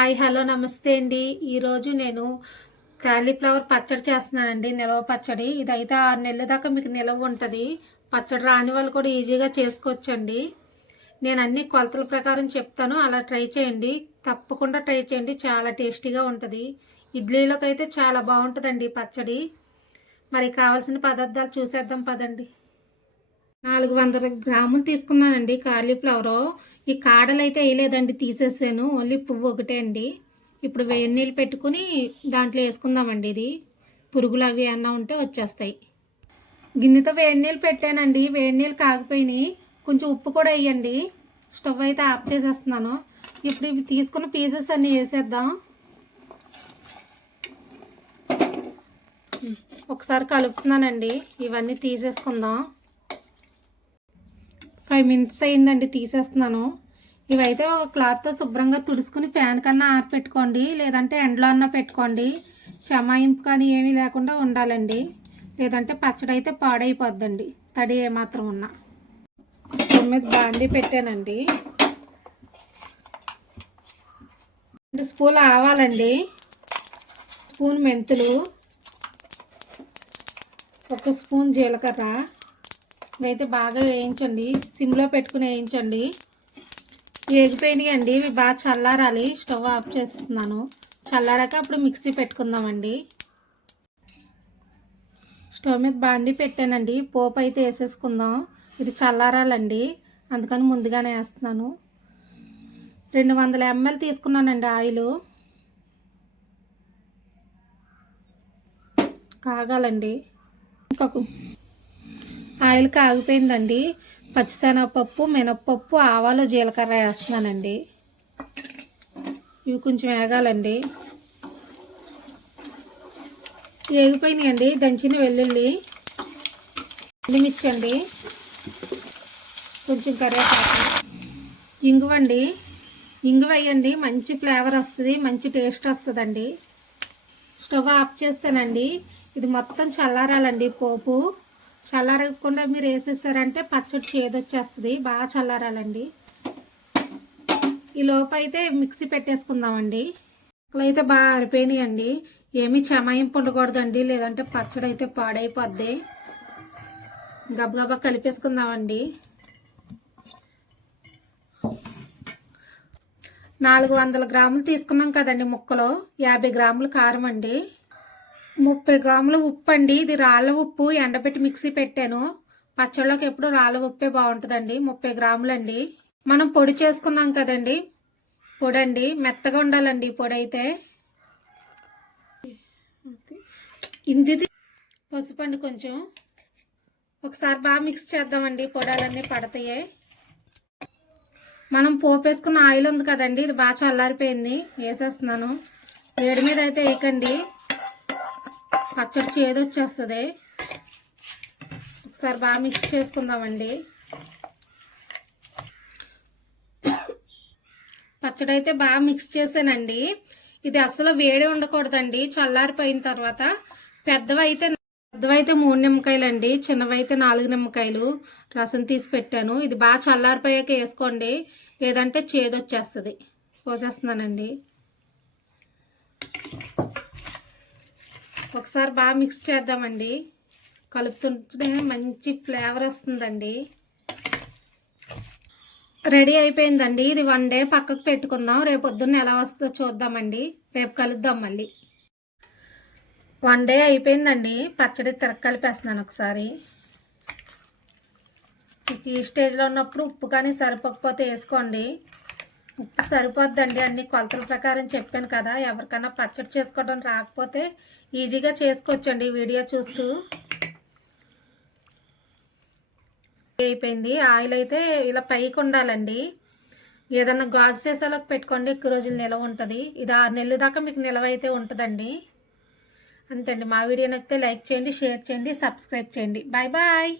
Hi hello నమస్తే అండి. ఈరోజు నేను కాలీఫ్లవర్ పచ్చడి చేస్తున్నానండి నిలవ పచ్చడి. ఇదైతే ఆరు నెలల దాకా మీకు నిలవ ఉంటుంది. పచ్చడి రాని వాళ్ళు కూడా ఈజీగా చేసుకోవచ్చండి. నేను అన్ని కొలతల ప్రకారం చెప్తాను అలా ట్రై చేయండి. తప్పకుండా ట్రై చేయండి చాలా టేస్టీగా ఉంటుంది. ఇడ్లీలోకి అయితే చాలా బాగుంటుందండి పచ్చడి. మరి కావాల్సిన పదార్థాలు చూసేద్దాం పదండి. నాలుగు వందల గ్రాములు తీసుకున్నానండి కాలీఫ్లవరు. ఈ కాడలు అయితే వేయలేదండి తీసేసాను. ఓన్లీ పువ్వు ఒకటే అండి. ఇప్పుడు వేడి నీళ్ళు పెట్టుకుని దాంట్లో వేసుకుందామండి ఇది. పురుగులు అవి అన్నా ఉంటే వచ్చేస్తాయి. గిన్నెతో వేడి నీళ్ళు పెట్టానండి. వేడి నీళ్ళు కాగిపోయినాయి. కొంచెం ఉప్పు కూడా వేయండి. స్టవ్ అయితే ఆఫ్ చేసేస్తున్నాను. ఇప్పుడు ఇవి తీసుకున్న పీసెస్ అన్నీ వేసేద్దాం. ఒకసారి కలుపుతున్నానండి. ఇవన్నీ తీసేసుకుందాం. ఫైవ్ మినిట్స్ అయిందండి తీసేస్తున్నాను. ఇవైతే ఒక క్లాత్తో శుభ్రంగా తుడుచుకుని ఫ్యాన్ కన్నా ఆరిపెట్టుకోండి లేదంటే ఎండలో అన్నా పెట్టుకోండి. చెమాయింపు కానీ ఏమీ లేకుండా ఉండాలండి. లేదంటే పచ్చడి అయితే పాడైపోద్దండి తడి ఏమాత్రం ఉన్నా. తొమ్మిది బాండి పెట్టానండి. రెండు స్పూన్ ఆవాలండి స్పూన్ మెంతులు ఒక స్పూన్ జీలకర్ర. ఇవైతే బాగా వేయించండి. సిమ్లో పెట్టుకుని వేయించండి. ఏగిపోయినాయి అండి ఇవి బాగా చల్లారాలి. స్టవ్ ఆఫ్ చేస్తున్నాను. చల్లారాక అప్పుడు మిక్సీ పెట్టుకుందామండి. స్టవ్ మీద బాండి పెట్టానండి. పోపు అయితే వేసేసుకుందాం. ఇది చల్లారాలండి. అందుకని ముందుగానే వేస్తున్నాను. రెండు వందల ఎంఎల్ తీసుకున్నానండి ఆయిల్. కాగాలండి. ఇంకా ఆయిల్ కాగిపోయిందండి. పచ్చిశనగపప్పు మినప్పప్పు ఆవాలు జీలకర్ర వేస్తున్నానండి. ఇవి కొంచెం వేగాలండి. వేగిపోయినాయండి. దంచిన వెల్లుల్లి ఎండుమిర్చి కొంచెం కరివేపాకు. ఇంగువండి. ఇంగు వేయండి. మంచి ఫ్లేవర్ వస్తుంది మంచి టేస్ట్ వస్తుందండి. స్టవ్ ఆఫ్ చేస్తానండి. ఇది మొత్తం చల్లారాలండి పోపు. చల్లారకుండా మీరు వేసేసారంటే పచ్చడి చేదొచ్చేస్తుంది బాగా చల్లారాలండి. ఈ లోపు అయితే మిక్సీ పెట్టేసుకుందామండి. ముక్కలు అయితే బాగా అరిపోయినాయండి ఏమీ చెమాయింపు ఉండకూడదండి లేదంటే పచ్చడి అయితే పాడైపోద్ది. గబగబా కలిపేసుకుందామండి. నాలుగు వందల గ్రాములు తీసుకున్నాం కదండి ముక్కలు. యాభై గ్రాములు కారం అండి. ముప్పై గ్రాముల ఉప్పు అండి ఇది రాళ్ళ ఉప్పు. ఎండబెట్టి మిక్సీ పెట్టాను. పచ్చళ్ళకి ఎప్పుడు రాళ్ళ ఉప్పే బాగుంటుందండి. ముప్పై గ్రాములండి. మనం పొడి చేసుకున్నాం కదండి. పొడి అండి మెత్తగా ఉండాలండి పొడి అయితే. ఇంది పసుపు అండి కొంచెం. ఒకసారి బాగా మిక్స్ చేద్దామండి. పొడాలన్నీ పడతాయి. మనం పోపేసుకున్న ఆయిల్ ఉంది కదండి. ఇది బాగా చల్లారిపోయింది. వేసేస్తున్నాను. వేడి మీద అయితే వేయకండి. పచ్చడి చేదొచ్చేస్తుంది. ఒకసారి బాగా మిక్స్ చేసుకుందామండి. పచ్చడి అయితే బాగా మిక్స్ చేసానండి. ఇది అసలు వేడి ఉండకూడదండి. చల్లారిపోయిన తర్వాత పెద్దవైతే పెద్దవైతే మూడు నిమ్మకాయలు అండి చిన్నవైతే నాలుగు నిమ్మకాయలు రసం తీసి పెట్టాను. ఇది బాగా చల్లారిపోయాక వేసుకోండి. లేదంటే చేదొచ్చేస్తుంది. పోసేస్తున్నానండి. ఒకసారి బాగా మిక్స్ చేద్దామండి. కలుపుతుంటే మంచి ఫ్లేవర్ వస్తుందండి. రెడీ అయిపోయిందండి. ఇది వన్ డే పక్కకు పెట్టుకుందాం. రేపు పొద్దున్న ఎలా వస్తుందో చూద్దామండి. రేపు కలుద్దాం మళ్ళీ. వన్ డే అయిపోయిందండి. పచ్చడి తిరగ కలిపేస్తున్నాను ఒకసారి. ఈ స్టేజ్లో ఉన్నప్పుడు ఉప్పు కానీ సరిపోకపోతే వేసుకోండి. ఉప్పు సరిపోద్దండి అన్ని కొలతల ప్రకారం చెప్పాను కదా. ఎవరికైనా పచ్చడి చేసుకోవడం రాకపోతే ఈజీగా చేసుకోవచ్చండి వీడియో చూస్తూ. అయిపోయింది. ఆయిల్ అయితే ఇలా పైకి ఉండాలండి. ఏదన్నా గాజు సీసాలోకి పెట్టుకోండి ఎక్కువ రోజులు నిలవ ఉంటుంది. ఇది ఆరు నెలల దాకా మీకు నిలవ అయితే ఉంటుందండి. అంతే అండి మా వీడియో నచ్చితే లైక్ చేయండి షేర్ చేయండి సబ్స్క్రైబ్ చేయండి. Bye bye.